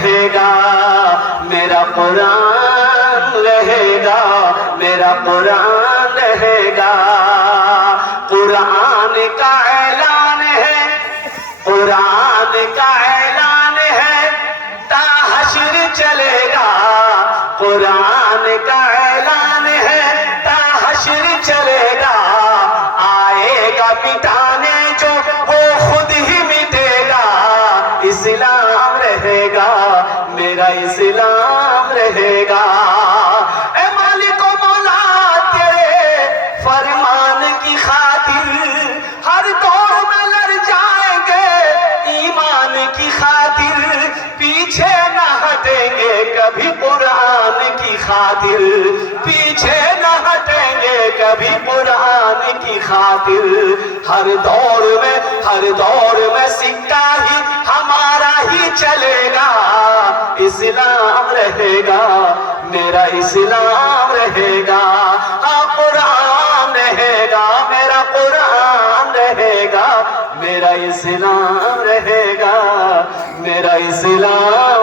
रहेगा, मेरा कुरान रहेगा, मेरा कुरान रहेगा। कुरान का ऐलान है, कुरान का ऐलान है, ता हश्र चलेगा। कुरान का ऐलान है, ता हश्र चलेगा। आएगा मिटाने जो वो खुद ही मिटेगा। इस्लाम रहेगा, मेरा इस्लाम रहेगा। ए मालिक ओ मौला तेरे फरमान की खातिर हर दौर में लड़ जाएंगे, ईमान की खातिर पीछे न हटेंगे कभी, कुरान की खातिर पीछे न हटेंगे कभी, कुरान की खातिर। हर दौर में सिक्का ही हमारा ही चलेगा। इस्लाम रहेगा, मेरा इस्लाम रहेगा। हाँ कुरान रहेगा, मेरा कुरान रहेगा, मेरा इस्लाम रहेगा, मेरा इस्लाम